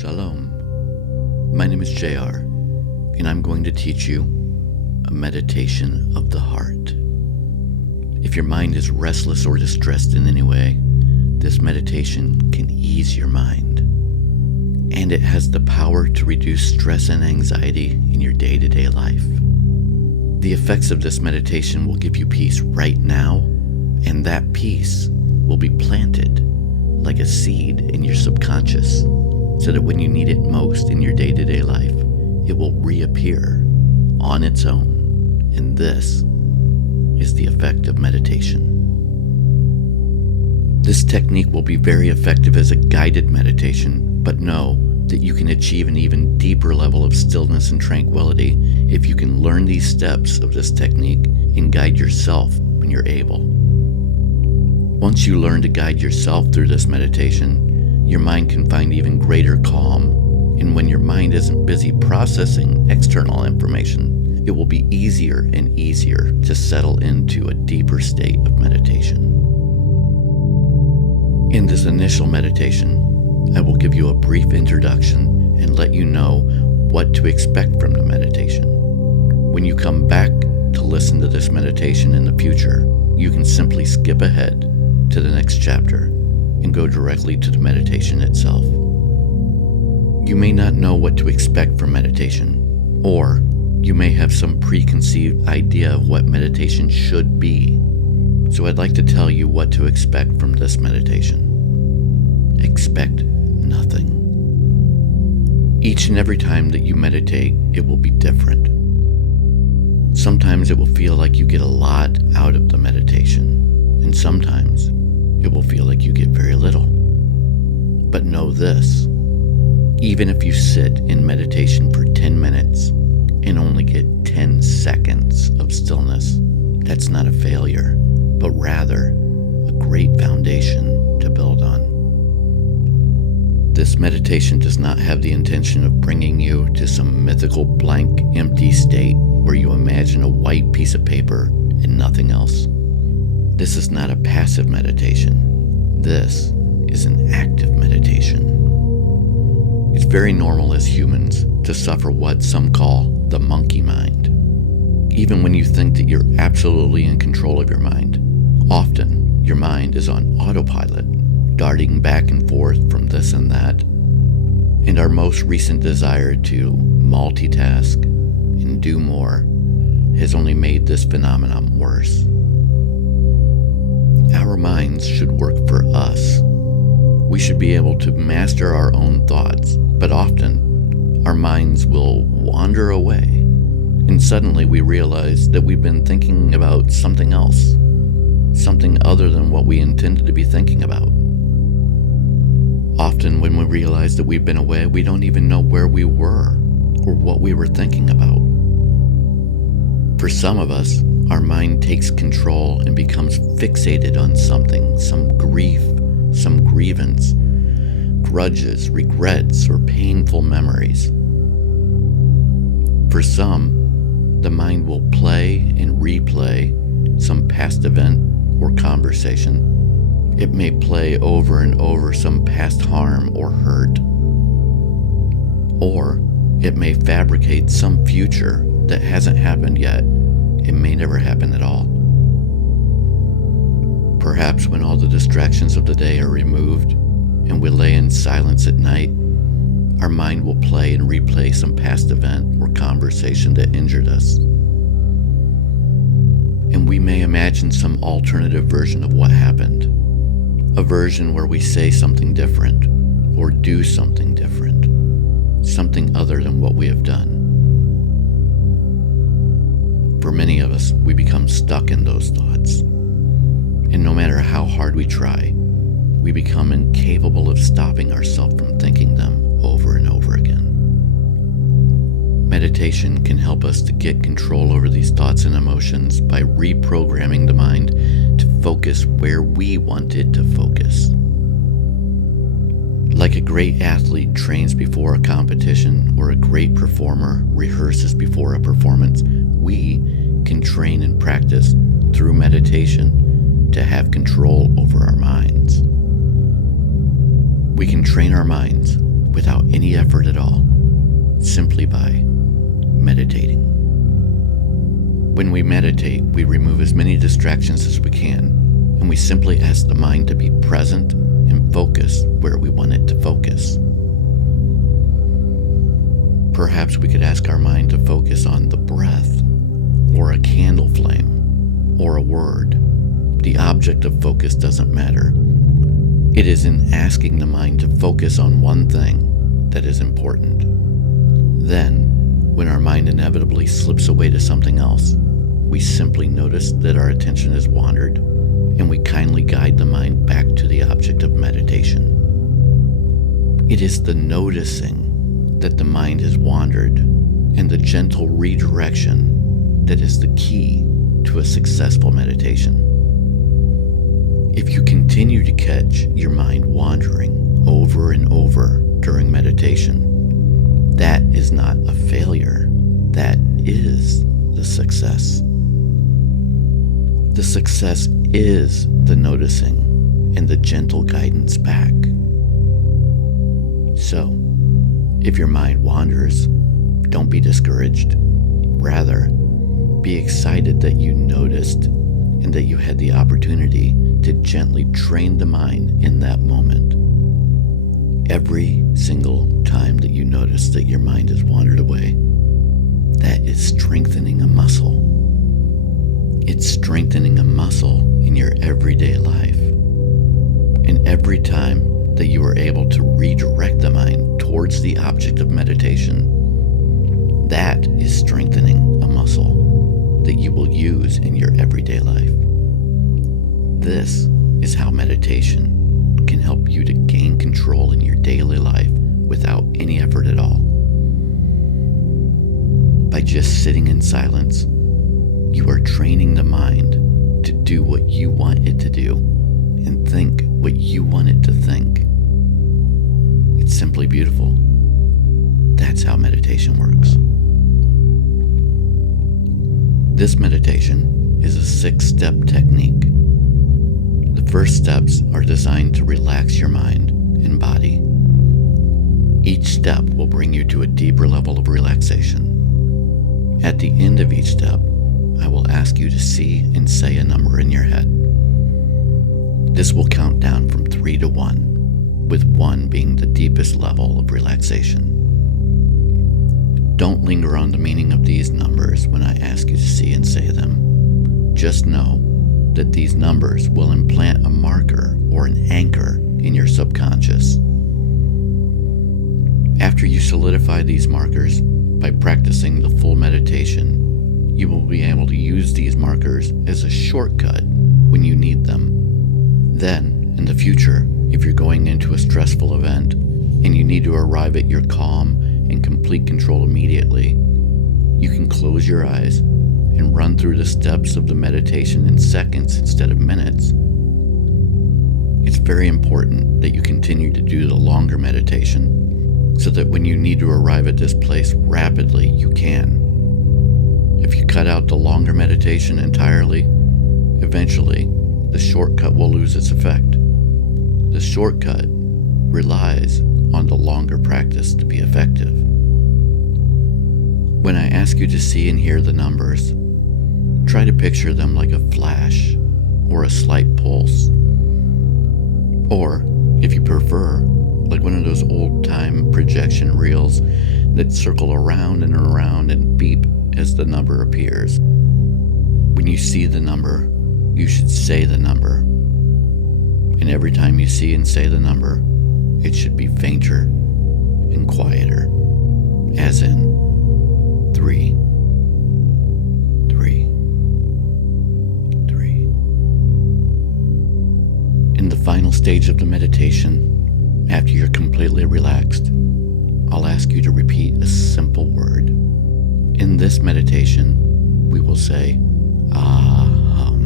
Shalom. My name is JR, and I'm going to teach you a meditation of the heart. If your mind is restless or distressed in any way, this meditation can ease your mind. And it has the power to reduce stress and anxiety in your day-to-day life. The effects of this meditation will give you peace right now, and that peace will be planted like a seed in your subconscious, so that when you need it most in your day-to-day life, it will reappear on its own. And this is the effect of meditation. This technique will be very effective as a guided meditation, but know that you can achieve an even deeper level of stillness and tranquility if you can learn these steps of this technique and guide yourself when you're able. Once you learn to guide yourself through this meditation, your mind can find even greater calm, and when your mind isn't busy processing external information, it will be easier and easier to settle into a deeper state of meditation. In this initial meditation, I will give you a brief introduction and let you know what to expect from the meditation. When you come back to listen to this meditation in the future, you can simply skip ahead to the next chapter and go directly to the meditation itself. You may not know what to expect from meditation, or you may have some preconceived idea of what meditation should be. So I'd like to tell you what to expect from this meditation. Expect nothing. Each and every time that you meditate, it will be different. Sometimes it will feel like you get a lot out of the meditation, and sometimes it will feel like you get very little. But know this, even if you sit in meditation for 10 minutes and only get 10 seconds of stillness, that's not a failure, but rather a great foundation to build on. This meditation does not have the intention of bringing you to some mythical blank, empty state where you imagine a white piece of paper and nothing else. This is not a passive meditation. This is an active meditation. It's very normal as humans to suffer what some call the monkey mind. Even when you think that you're absolutely in control of your mind, often your mind is on autopilot, darting back and forth from this and that. And our most recent desire to multitask and do more has only made this phenomenon worse. Our minds should work for us. We should be able to master our own thoughts, but often our minds will wander away, and suddenly we realize that we've been thinking about something else, something other than what we intended to be thinking about. Often when we realize that we've been away, we don't even know where we were or what we were thinking about. For some of us, our mind takes control and becomes fixated on something, some grief, some grievance, grudges, regrets, or painful memories. For some, the mind will play and replay some past event or conversation. It may play over and over some past harm or hurt. Or it may fabricate some future that hasn't happened yet. It may never happen at all. Perhaps when all the distractions of the day are removed and we lay in silence at night, our mind will play and replay some past event or conversation that injured us. And we may imagine some alternative version of what happened. A version where we say something different or do something different, something other than what we have done. For many of us, we become stuck in those thoughts. And no matter how hard we try, we become incapable of stopping ourselves from thinking them over and over again. Meditation can help us to get control over these thoughts and emotions by reprogramming the mind to focus where we want it to focus. Like a great athlete trains before a competition or a great performer rehearses before a performance, we can train and practice through meditation to have control over our minds. We can train our minds without any effort at all, simply by meditating. When we meditate, we remove as many distractions as we can, and we simply ask the mind to be present and focus where we want it to focus. Perhaps we could ask our mind to focus on the breath, or a candle flame, or a word. The object of focus doesn't matter. It is in asking the mind to focus on one thing that is important. Then, when our mind inevitably slips away to something else, we simply notice that our attention has wandered, and we kindly guide the mind back to the object of meditation. It is the noticing that the mind has wandered and the gentle redirection that is the key to a successful meditation. If you continue to catch your mind wandering over and over during meditation, that is not a failure. That is the success. The success is the noticing and the gentle guidance back. So, if your mind wanders, don't be discouraged. Rather, be excited that you noticed and that you had the opportunity to gently train the mind in that moment. Every single time that you notice that your mind has wandered away, that is strengthening a muscle. It's strengthening a muscle in your everyday life. And every time that you are able to redirect the mind towards the object of meditation, that is strengthening a muscle that you will use in your everyday life. This is how meditation can help you to gain control in your daily life without any effort at all. By just sitting in silence, you are training the mind to do what you want it to do and think what you want it to think. It's simply beautiful. That's how meditation works. This meditation is a 6-step technique. The first steps are designed to relax your mind and body. Each step will bring you to a deeper level of relaxation. At the end of each step, I will ask you to see and say a number in your head. This will count down from 3 to 1, with 1 being the deepest level of relaxation. Don't linger on the meaning of these numbers when I ask you to see and say them. Just know that these numbers will implant a marker or an anchor in your subconscious. After you solidify these markers by practicing the full meditation, you will be able to use these markers as a shortcut when you need them. Then, in the future, if you're going into a stressful event and you need to arrive at your calm and complete control immediately, you can close your eyes and run through the steps of the meditation in seconds instead of minutes. It's very important that you continue to do the longer meditation so that when you need to arrive at this place rapidly, you can. If you cut out the longer meditation entirely, eventually the shortcut will lose its effect. The shortcut relies on the longer practice to be effective. When I ask you to see and hear the numbers, try to picture them like a flash or a slight pulse. Or, if you prefer, like one of those old-time projection reels that circle around and beep as the number appears. When you see the number, you should say the number. And every time you see and say the number, it should be fainter and quieter, as in 3, 3, 3. In the final stage of the meditation, after you're completely relaxed, I'll ask you to repeat a simple word. In this meditation, we will say, aham.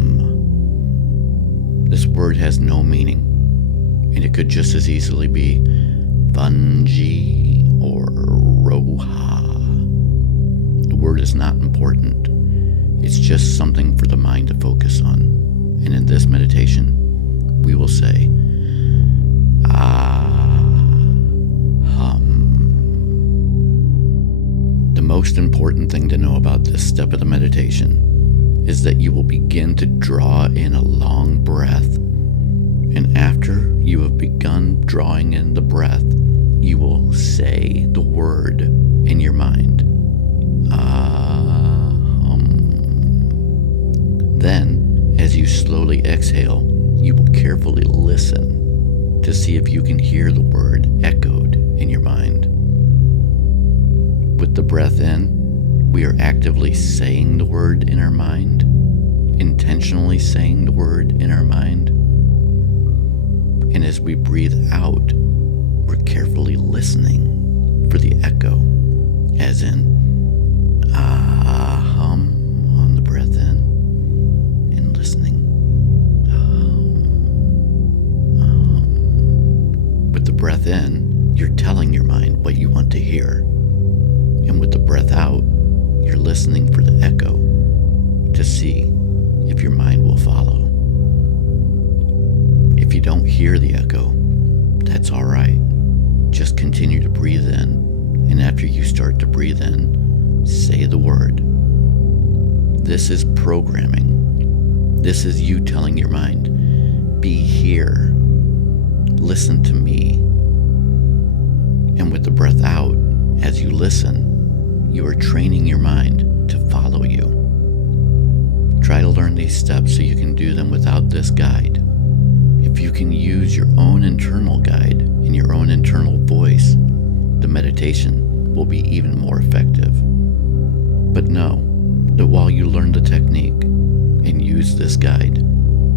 This word has no meaning, and it could just as easily be Vanji or Roha. The word is not important. It's just something for the mind to focus on. And in this meditation, we will say, aham. most important thing to know about this step of the meditation is that you will begin to draw in a long breath, and after you have begun drawing in the breath, you will say the word in your mind. Then, as you slowly exhale, you will carefully listen to see if you can hear the word echoed in your mind. With the breath in, we are actively saying the word in our mind, intentionally saying the word in our mind. And as we breathe out, we're carefully listening for the echo, as in on the breath in, and listening. With the breath in, you're telling your mind what you want to hear. And with the breath out, you're listening for the echo to see if your mind will follow. If you don't hear the echo, that's all right. Just continue to breathe in, and after you start to breathe in, say the word. This is programming. This is you telling your mind, be here, listen to me. And with the breath out, as you listen, you are training your mind to follow you. Try to learn these steps so you can do them without this guide. If you can use your own internal guide and your own internal voice, the meditation will be even more effective. But know that while you learn the technique and use this guide,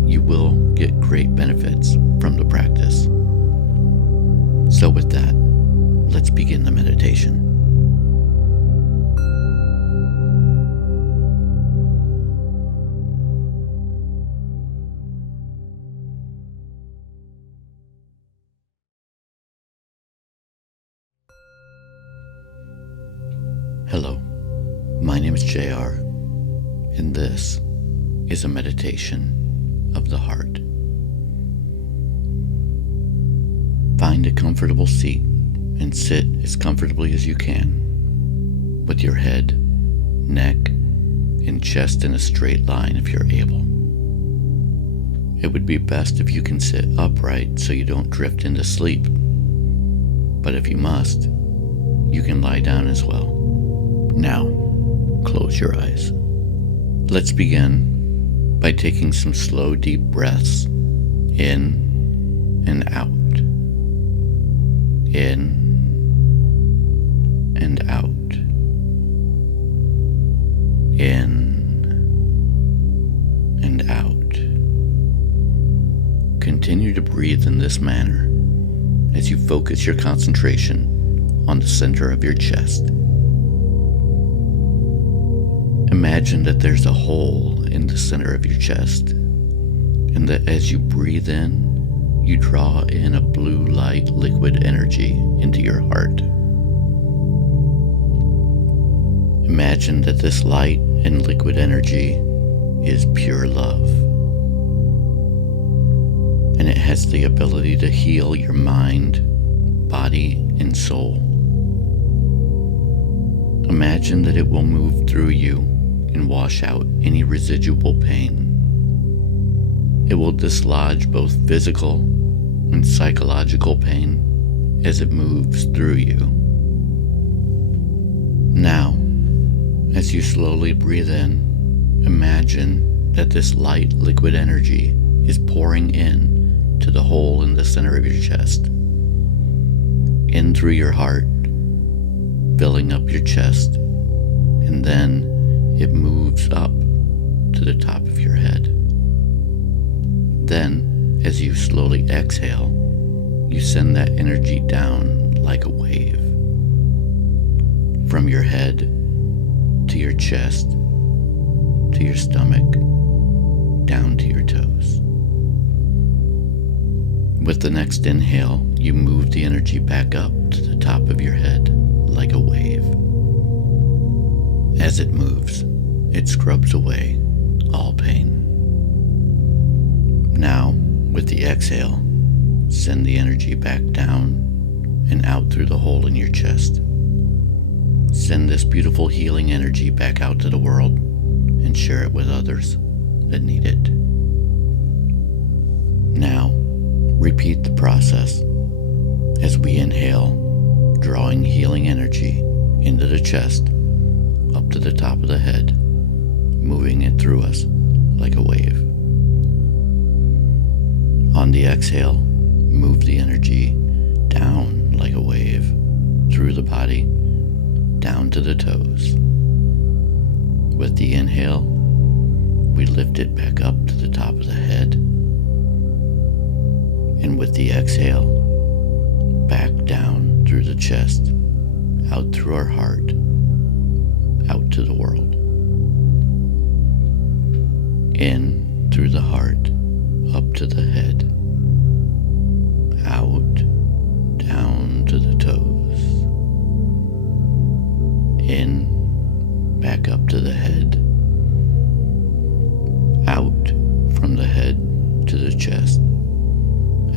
you will get great benefits from the practice. So with that, let's begin the meditation. Hello, my name is JR, and this is a meditation of the heart. Find a comfortable seat and sit as comfortably as you can, with your head, neck, and chest in a straight line if you're able. It would be best if you can sit upright so you don't drift into sleep, but if you must, you can lie down as well. Now, close your eyes. Let's begin by taking some slow, deep breaths in and out. In and out. In and out. Continue to breathe in this manner as you focus your concentration on the center of your chest. Imagine that there's a hole in the center of your chest, and that as you breathe in, you draw in a blue light liquid energy into your heart. Imagine that this light and liquid energy is pure love, and it has the ability to heal your mind, body, and soul. Imagine that it will move through you and wash out any residual pain. It will dislodge both physical and psychological pain as it moves through you. Now, as you slowly breathe in, imagine that this light liquid energy is pouring in to the hole in the center of your chest, in through your heart, filling up your chest, and then it moves up to the top of your head. Then, as you slowly exhale, you send that energy down like a wave. From your head to your chest, to your stomach, down to your toes. With the next inhale, you move the energy back up to the top of your head like a wave. As it moves, it scrubs away all pain. Now, with the exhale, send the energy back down and out through the hole in your chest. Send this beautiful healing energy back out to the world and share it with others that need it. Now, repeat the process as we inhale, drawing healing energy into the chest, up to the top of the head, moving it through us like a wave. On the exhale, move the energy down like a wave through the body, down to the toes. With the inhale, we lift it back up to the top of the head. And with the exhale, back down through the chest, out through our heart, out to the world. In through the heart, up to the head, out, down to the toes. In, back up to the head, out from the head to the chest,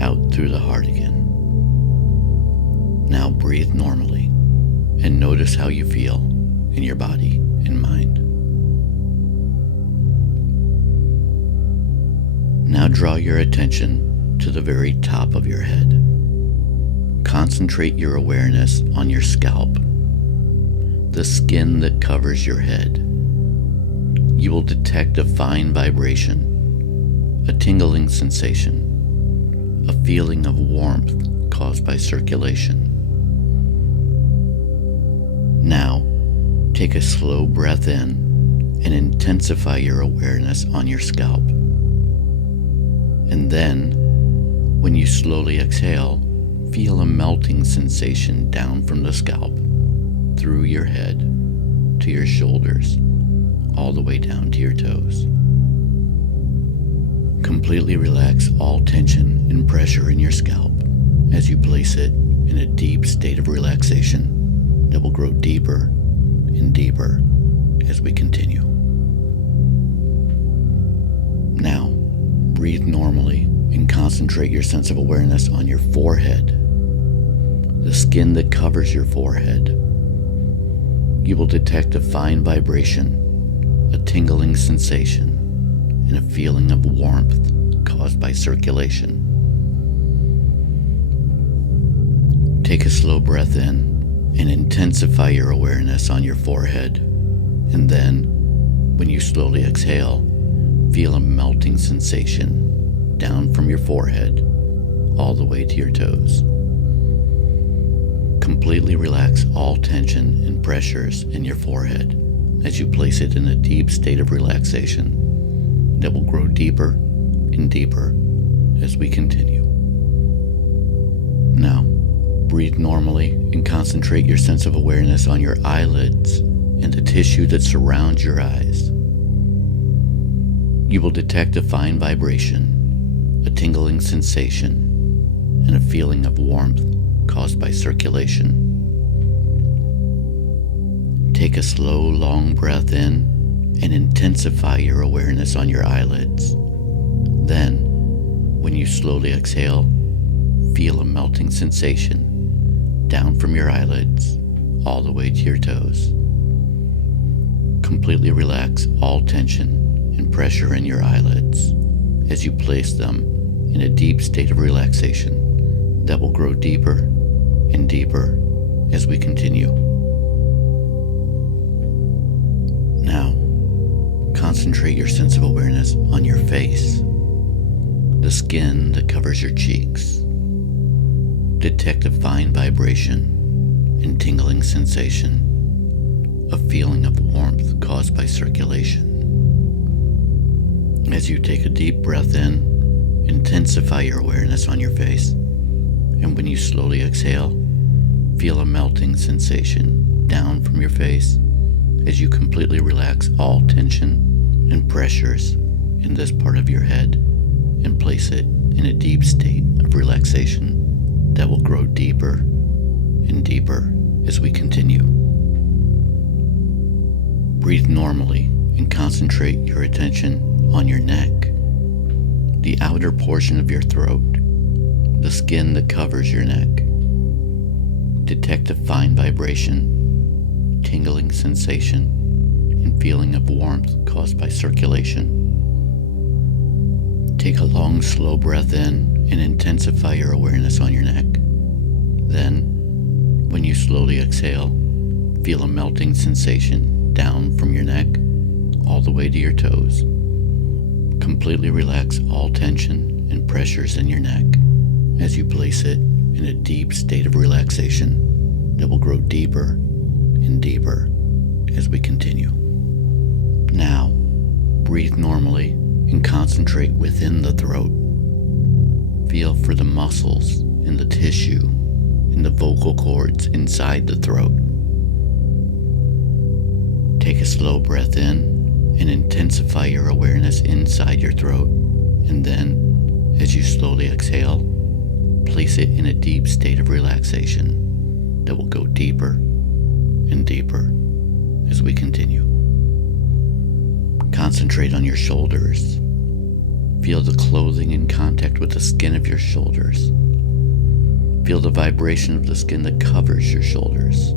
out through the heart again. Now breathe normally and notice how you feel in your body and mind. Now draw your attention to the very top of your head. Concentrate your awareness on your scalp, the skin that covers your head. You will detect a fine vibration, a tingling sensation, a feeling of warmth caused by circulation. Now, take a slow breath in and intensify your awareness on your scalp. And then, when you slowly exhale, feel a melting sensation down from the scalp, through your head, to your shoulders, all the way down to your toes. Completely relax all tension and pressure in your scalp as you place it in a deep state of relaxation that will grow deeper and deeper as we continue. Now, breathe normally and concentrate your sense of awareness on your forehead, the skin that covers your forehead. You will detect a fine vibration, a tingling sensation, and a feeling of warmth caused by circulation. Take a slow breath in and intensify your awareness on your forehead, and then, when you slowly exhale, feel a melting sensation down from your forehead all the way to your toes. Completely relax all tension and pressures in your forehead as you place it in a deep state of relaxation that will grow deeper and deeper as we continue. Now, breathe normally and concentrate your sense of awareness on your eyelids and the tissue that surrounds your eyes. You will detect a fine vibration, a tingling sensation, and a feeling of warmth caused by circulation. Take a slow, long breath in and intensify your awareness on your eyelids. Then, when you slowly exhale, feel a melting sensation down from your eyelids all the way to your toes. Completely relax all tension and pressure in your eyelids as you place them in a deep state of relaxation that will grow deeper and deeper as we continue. Now, concentrate your sense of awareness on your face, the skin that covers your cheeks. Detect a fine vibration and tingling sensation, a feeling of warmth caused by circulation. As you take a deep breath in, intensify your awareness on your face, and when you slowly exhale, feel a melting sensation down from your face as you completely relax all tension and pressures in this part of your head and place it in a deep state of relaxation that will grow deeper and deeper as we continue. Breathe normally and concentrate your attention on your neck, the outer portion of your throat, the skin that covers your neck. Detect a fine vibration, tingling sensation and feeling of warmth caused by circulation. Take a long, slow breath in and intensify your awareness on your neck. Then, when you slowly exhale, feel a melting sensation down from your neck all the way to your toes. Completely relax all tension and pressures in your neck as you place it in a deep state of relaxation that will grow deeper and deeper as we continue. Now, breathe normally and concentrate within the throat. Feel for the muscles and the tissue and the vocal cords inside the throat. Take a slow breath in and intensify your awareness inside your throat, and then, as you slowly exhale, place it in a deep state of relaxation that will go deeper and deeper as we continue. Concentrate on your shoulders. Feel the clothing in contact with the skin of your shoulders. Feel the vibration of the skin that covers your shoulders.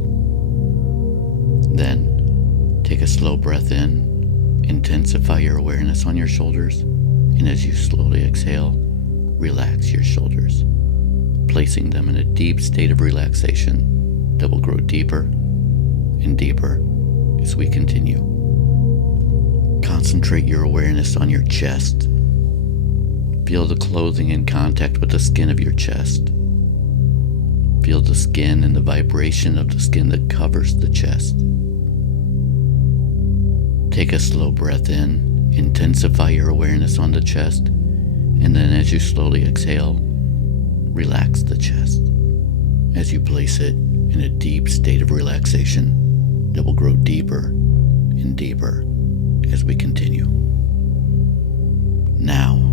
Then, take a slow breath in, intensify your awareness on your shoulders, and as you slowly exhale, relax your shoulders, placing them in a deep state of relaxation that will grow deeper and deeper as we continue. Concentrate your awareness on your chest. Feel the clothing in contact with the skin of your chest. Feel the skin and the vibration of the skin that covers the chest. Take a slow breath in, intensify your awareness on the chest, and then as you slowly exhale, relax the chest as you place it in a deep state of relaxation that will grow deeper and deeper as we continue. Now,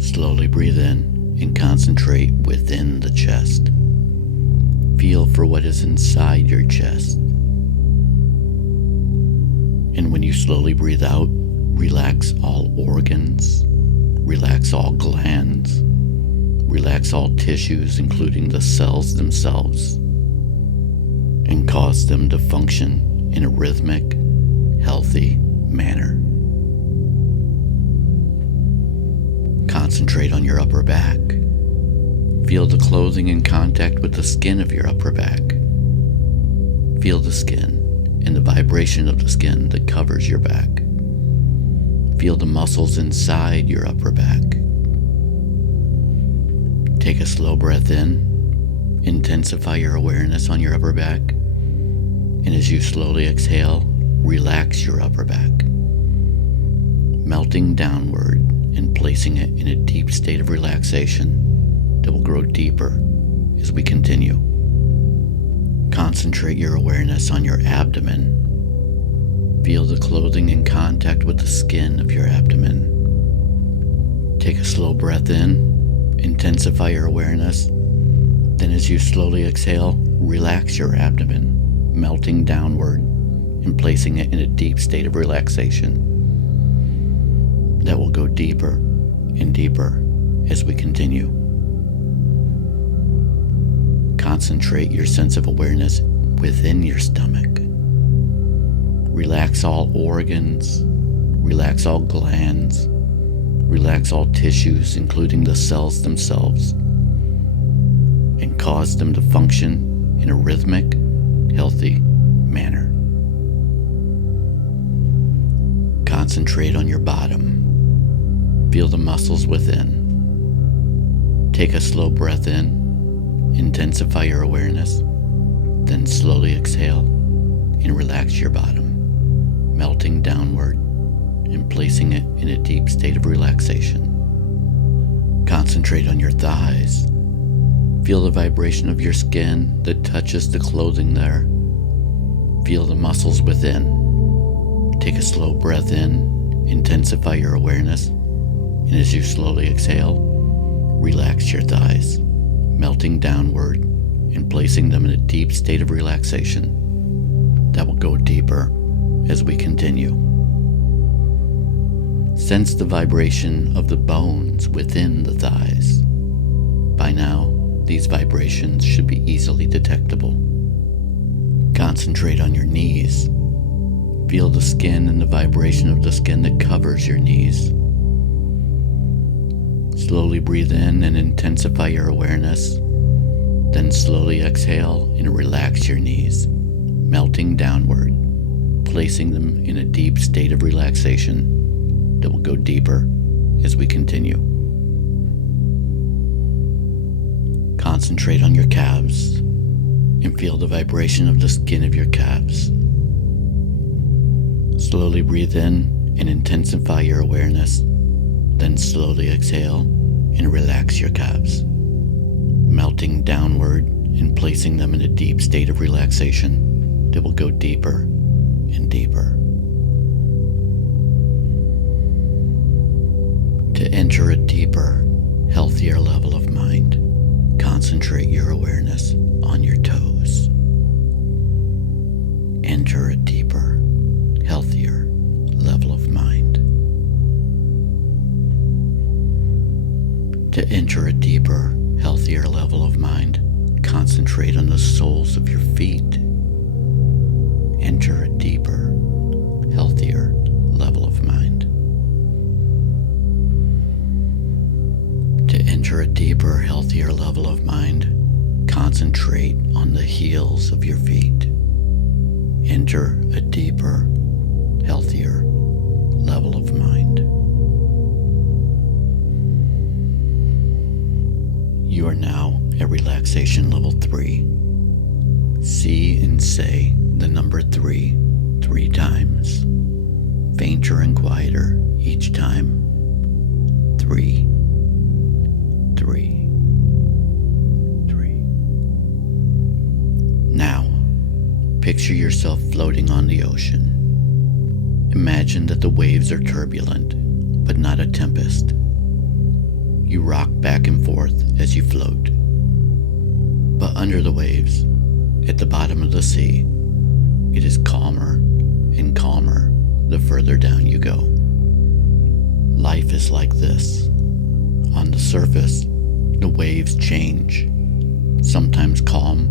slowly breathe in and concentrate within the chest. Feel for what is inside your chest. And when you slowly breathe out, relax all organs, relax all glands, relax all tissues, including the cells themselves, and cause them to function in a rhythmic, healthy manner. Concentrate on your upper back. Feel the clothing in contact with the skin of your upper back. Feel the skin and the vibration of the skin that covers your back. Feel the muscles inside your upper back. Take a slow breath in, intensify your awareness on your upper back, and as you slowly exhale, relax your upper back, melting downward and placing it in a deep state of relaxation that will grow deeper as we continue. Concentrate your awareness on your abdomen. Feel the clothing in contact with the skin of your abdomen. Take a slow breath in, intensify your awareness, then as you slowly exhale, relax your abdomen, melting downward and placing it in a deep state of relaxation that will go deeper and deeper as we continue. Concentrate your sense of awareness within your stomach. Relax all organs, relax all glands, relax all tissues, including the cells themselves, and cause them to function in a rhythmic, healthy manner. Concentrate on your bottom. Feel the muscles within. Take a slow breath in, intensify your awareness, then slowly exhale and relax your bottom, melting downward and placing it in a deep state of relaxation. Concentrate on your thighs. Feel the vibration of your skin that touches the clothing there. Feel the muscles within. Take a slow breath in, intensify your awareness, and as you slowly exhale, relax your thighs, melting downward and placing them in a deep state of relaxation that will go deeper as we continue. Sense the vibration of the bones within the thighs. By now, these vibrations should be easily detectable. Concentrate on your knees. Feel the skin and the vibration of the skin that covers your knees. Slowly breathe in and intensify your awareness. Then slowly exhale and relax your knees, melting downward, placing them in a deep state of relaxation that will go deeper as we continue. Concentrate on your calves and feel the vibration of the skin of your calves. Slowly breathe in and intensify your awareness, then slowly exhale and relax your calves, melting downward and placing them in a deep state of relaxation that will go deeper and deeper. To enter a deeper, healthier level of mind, concentrate your awareness on your toes. Enter a deeper, healthier level of mind. To enter a deeper, healthier level of mind, concentrate on the soles of your feet. Enter a deeper, healthier level of mind. To enter a deeper, healthier level of mind, concentrate on the heels of your feet. Enter a deeper, healthier level of mind. You are now at relaxation level 3. See and say the number 3 times, fainter and quieter each time. 3, 3, 3. Now, picture yourself floating on the ocean. Imagine that the waves are turbulent, but not a tempest. You rock back and forth as you float. But under the waves, at the bottom of the sea, it is calmer and calmer the further down you go. Life is like this. On the surface, the waves change, sometimes calm,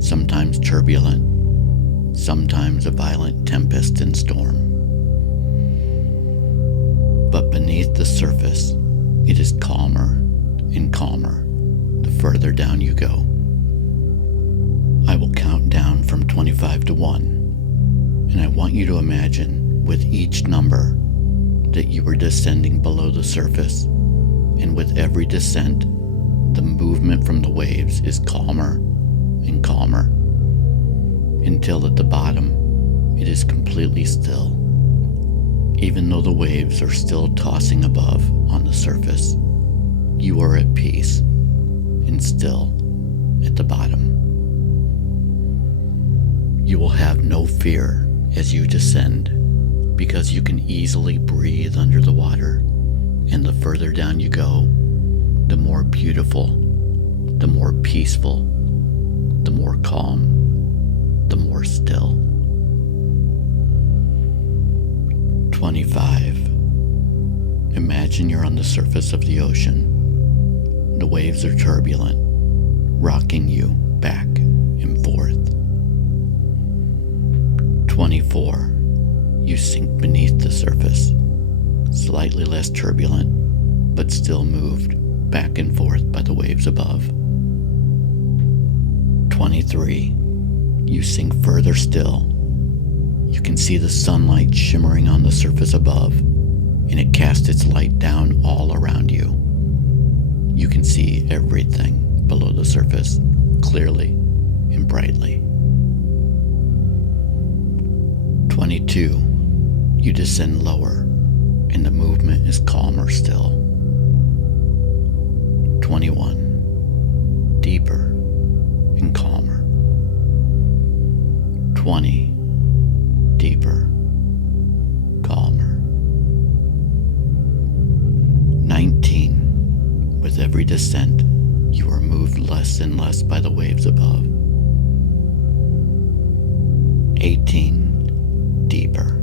sometimes turbulent, sometimes a violent tempest and storm. But beneath the surface, it is calmer and calmer the further down you go. I will count down from 25 to 1, and I want you to imagine with each number that you are descending below the surface, and with every descent, the movement from the waves is calmer and calmer, until at the bottom, it is completely still. Even though the waves are still tossing above on the surface, you are at peace and still at the bottom. You will have no fear as you descend, because you can easily breathe under the water, and the further down you go, the more beautiful, the more peaceful, the more calm, the more still. 25. Imagine you're on the surface of the ocean. The waves are turbulent, rocking you back and forth. 24. You sink beneath the surface, slightly less turbulent, but still moved back and forth by the waves above. 23. You sink further still. You can see the sunlight shimmering on the surface above, and it casts its light down all around you. You can see everything below the surface clearly and brightly. 22. You descend lower, and the movement is calmer still. 21. Deeper and calmer. 20. Deeper, calmer. 19. With every descent, you are moved less and less by the waves above. 18. Deeper.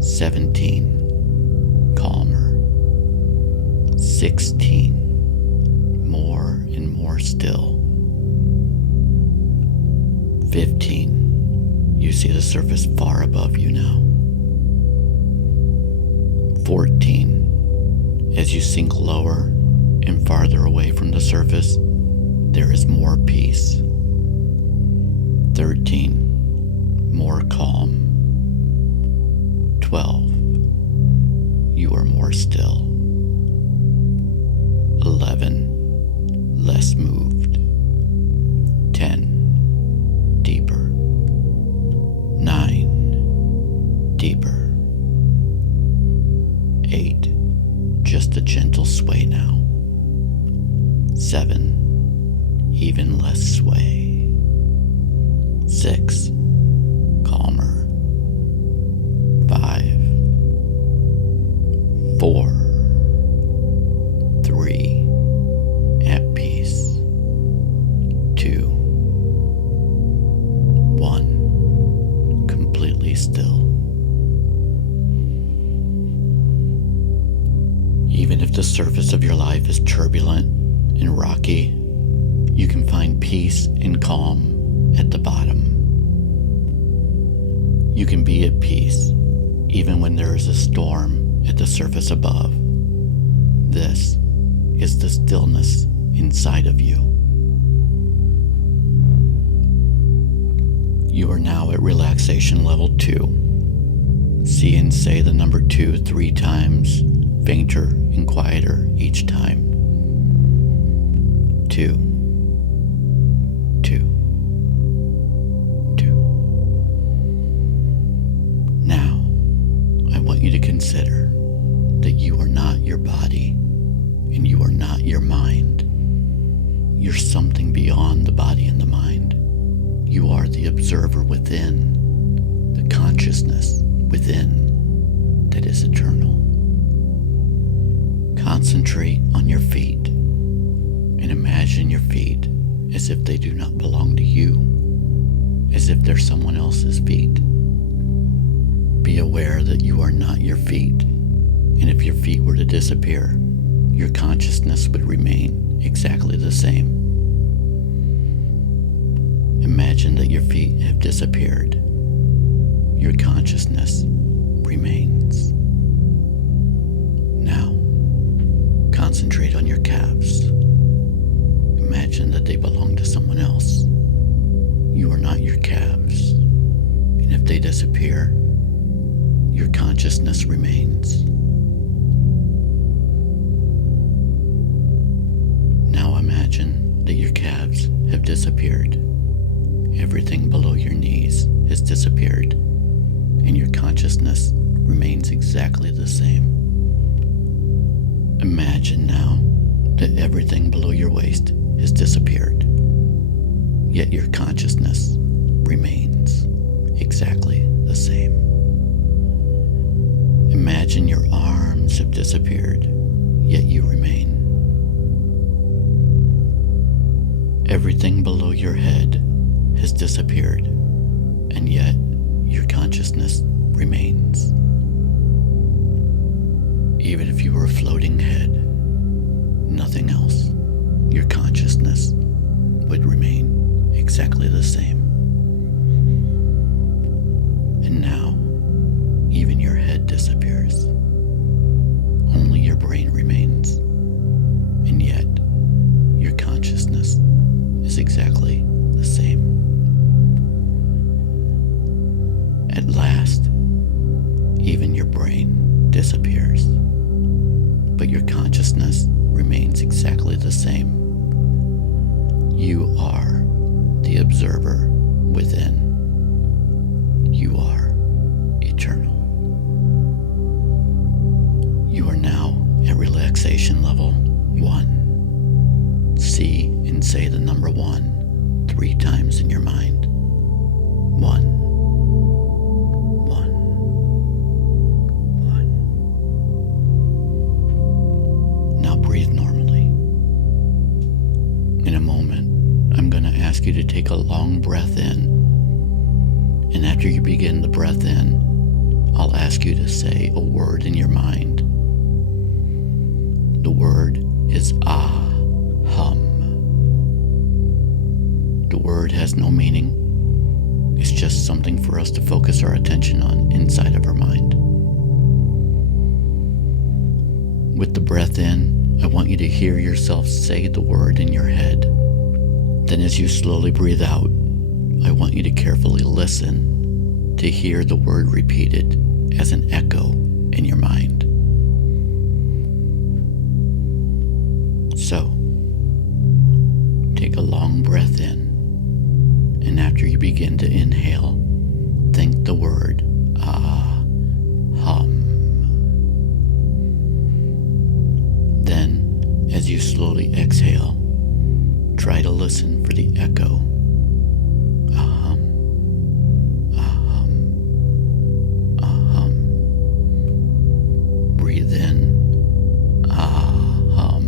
17. Calmer. 16. More and more still. 15. You see the surface far above you now. 14. As you sink lower and farther away from the surface, there is more peace. 13. More calm. 12. You are more still. 11. Less moved. 10. Deeper. 9. Deeper. 8. Just a gentle sway now. 7. Even less sway. 6. Calmer. 5. 4. 3. At peace. 2. 1. Completely still. Even if the surface of your life is turbulent and rocky, you can find peace and calm at the bottom. You can be at peace even when there is a storm at the surface above. This is the stillness inside of you. You are now at relaxation level 2. See and say the number 2 3 times, fainter and quieter each time. 2. 2. 2. Now, I want you to consider that you are not your body and you are not your mind. You're something beyond the body and the mind. You are the observer within, the consciousness within that is eternal. Concentrate on your feet and imagine your feet as if they do not belong to you, as if they're someone else's feet. Be aware that you are not your feet, and if your feet were to disappear, your consciousness would remain exactly the same. Imagine that your feet have disappeared. Your consciousness remains. Now, concentrate on your calves. Imagine that they belong to someone else. You are not your calves, and if they disappear, your consciousness remains. Now imagine that your calves have disappeared. Everything below your knees has disappeared, and your consciousness remains exactly the same. Imagine now that everything below your waist has disappeared, yet your consciousness remains exactly the same. Imagine your arms have disappeared, yet you remain. Everything below your head has disappeared, and yet your consciousness remains. Even if you were a floating head, nothing else, your consciousness would remain exactly the same. And now, even your head disappears. Only your brain remains, and yet your consciousness is exactly the same. At last, even your brain disappears, but your consciousness remains exactly the same. You are the observer within. You are eternal. You are now at relaxation level 1. See and say the number 1 3 times in your mind. 1. 1. 1. Now breathe normally. In a moment, I'm going to ask you to take a long breath in. And after you begin the breath in, I'll ask you to say a word in your mind. The word is hum. The word has no meaning. It's just something for us to focus our attention on inside of our mind. With the breath in, I want you to hear yourself say the word in your head. Then as you slowly breathe out, I want you to carefully listen to hear the word repeated as an echo in your mind. So, take a long breath in, and after you begin to inhale, think the word hum. Then, as you slowly exhale, try to listen for the echo. Hum, hum, hum. Breathe in. Hum.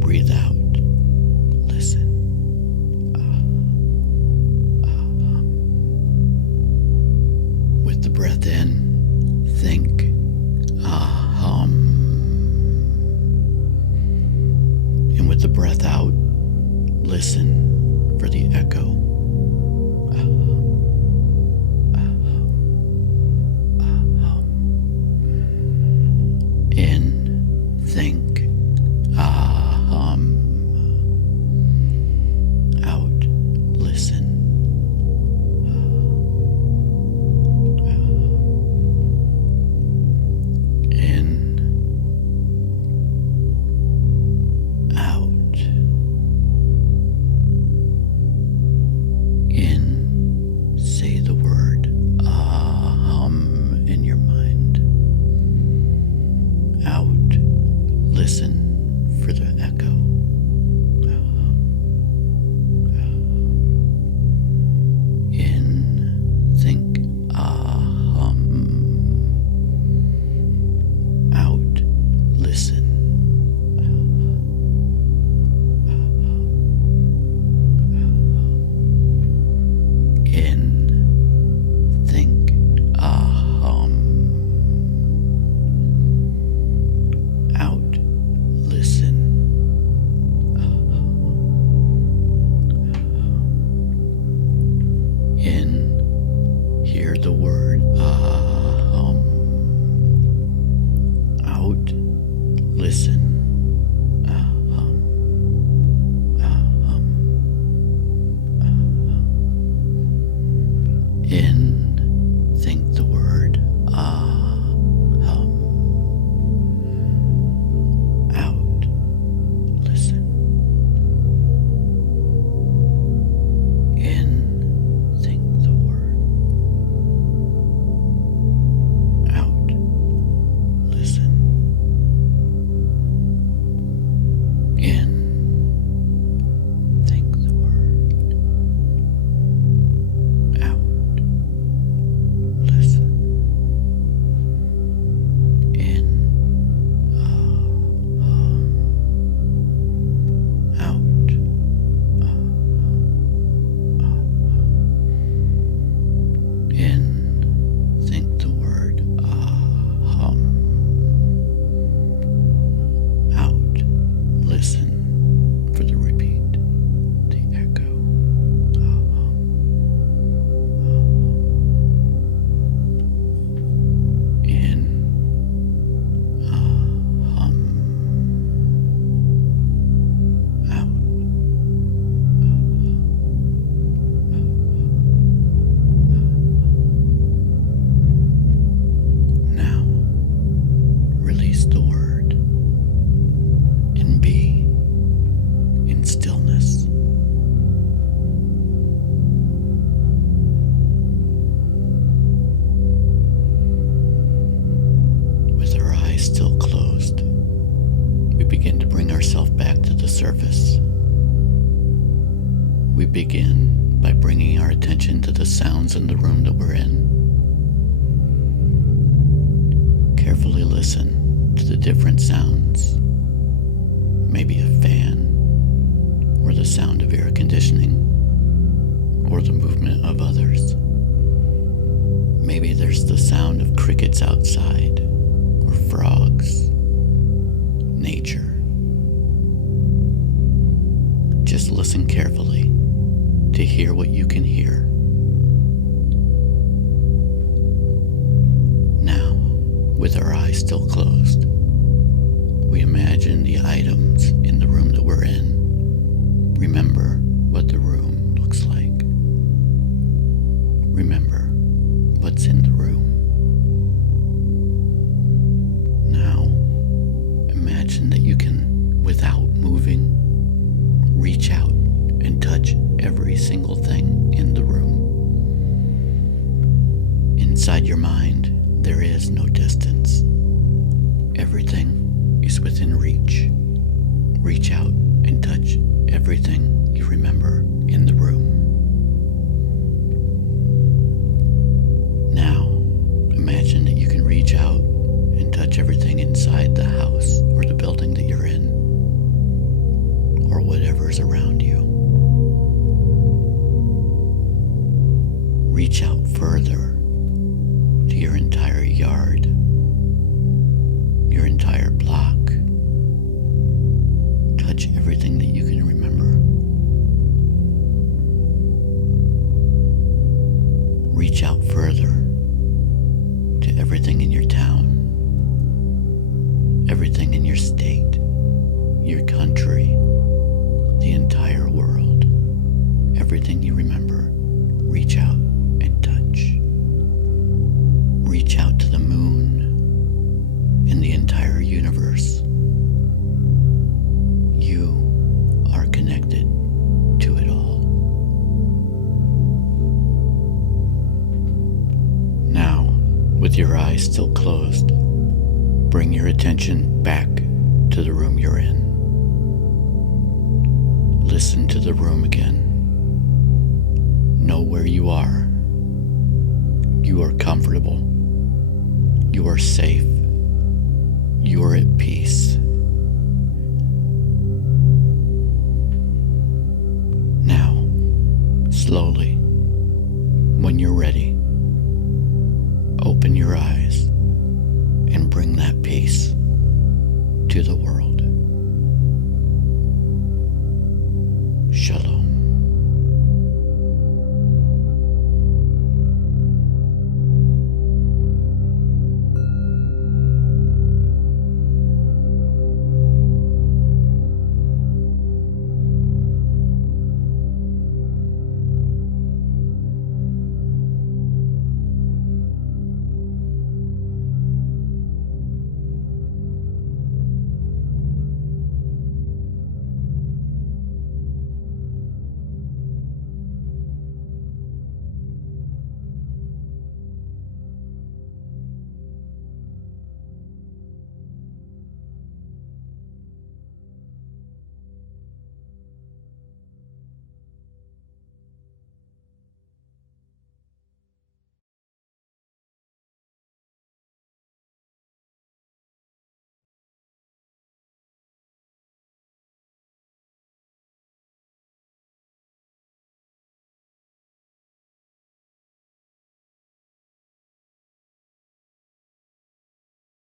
Breathe out. Listen. With the breath in, think. Hum. And with the breath out, listen for the echo. In, think. Out, listen. In, out. In, say the word in your mind. Out, listen for the echo. In, think, out, listen. In, think, out, listen. In, hear the word out, listen. In, think the word out, listen. In, think the word out, listen. In, think the word out, listen. In, out, in, think the word out, listen for the repeat, the echo. In, out. Now, release the word and be in stillness. With our eyes still closed, we begin to bring ourselves back to the surface. We begin by bringing our attention to the sounds in the room that we're in. Carefully listen to the different sounds. Maybe a fan, or the sound of air conditioning, or the movement of others. Maybe there's the sound of crickets outside, or frogs, nature. Just listen carefully to to hear what you can hear. Now, with our eyes still closed, we imagine the items in the room that we're in. Remember what the room looks like. Remember what's in the room. Now, imagine that you can, without moving, reach out and touch every single thing in the room. Inside your mind, there is no distance. Everything is within reach. Reach out and touch everything you remember in the room. Now, imagine that you can reach out and touch everything inside the house or the building that you're in, or whatever's around you. Reach out further to your entire yard, your entire block. Touch everything that you can remember. Reach out further to everything in your town, everything in your state, your country, the entire world. Everything you remember, reach out and touch. Reach out to the moon and the entire universe. You are connected to it all. Now, with your eyes still closed, bring your attention back to the room you're in. Listen to the room again. Know where you are. You are comfortable. You are safe. You are at peace.